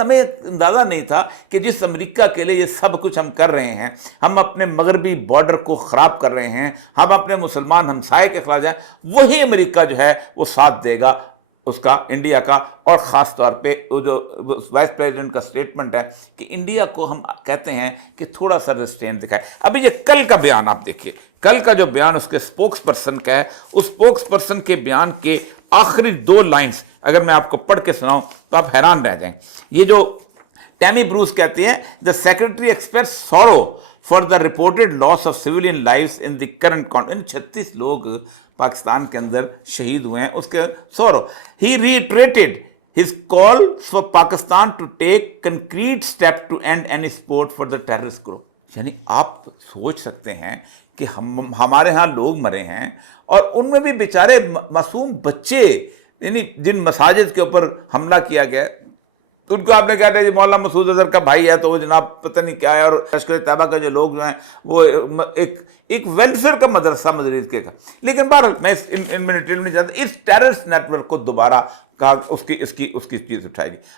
ہمیں اندازہ نہیں تھا کہ جس امریکہ کے لیے یہ سب کچھ ہم کر رہے ہیں، ہم اپنے مغربی بارڈر کو خراب کر رہے ہیں، ہم اپنے مسلمان ہمسائے کے خلاف جائیں، وہی امریکہ جو ہے وہ ساتھ دے گا اس کا، انڈیا کا۔ اور خاص طور پہ وہ جو وائس پریزیڈنٹ کا سٹیٹمنٹ ہے کہ انڈیا کو ہم کہتے ہیں کہ تھوڑا سا ریسٹرین دکھائے۔ ابھی یہ کل کا بیان آپ دیکھیے، کل کا جو بیان اس کے اسپوکس پرسن کا ہے، اس اسپوکس پرسن کے بیان کے آخری 2 لائنز اگر میں آپ کو پڑھ کے سناؤں تو آپ حیران رہ جائیں۔ یہ جو ٹیمی بروس کہتے ہیں the secretary express sorrow for the reported loss of civilian lives in the current conflict, 36 لوگ پاکستان کے اندر شہید ہوئے ہیں، اس کے سورو۔ ہی retreated his call for Pakistan to take concrete steps to end any support for the terrorist group۔ یعنی آپ سوچ سکتے ہیں کہ ہمارے ہاں لوگ مرے ہیں اور ان میں بھی بیچارے معصوم بچے، یعنی جن مساجد کے اوپر حملہ کیا گیا، تو ان کو آپ نے کہا جی مولانا مسعود اظہر کا بھائی ہے تو وہ جناب پتہ نہیں کیا ہے، اور لشکر طیبہ کا جو لوگ جو ہیں وہ ایک ویلفیئر کا مدرسہ مدریس کے کا۔ لیکن بہرحال میں ان میں ڈیٹیل میں نہیں جاتا۔ اس ٹیررسٹ نیٹ ورک کو دوبارہ کہا اس کی چیز اٹھائے گی۔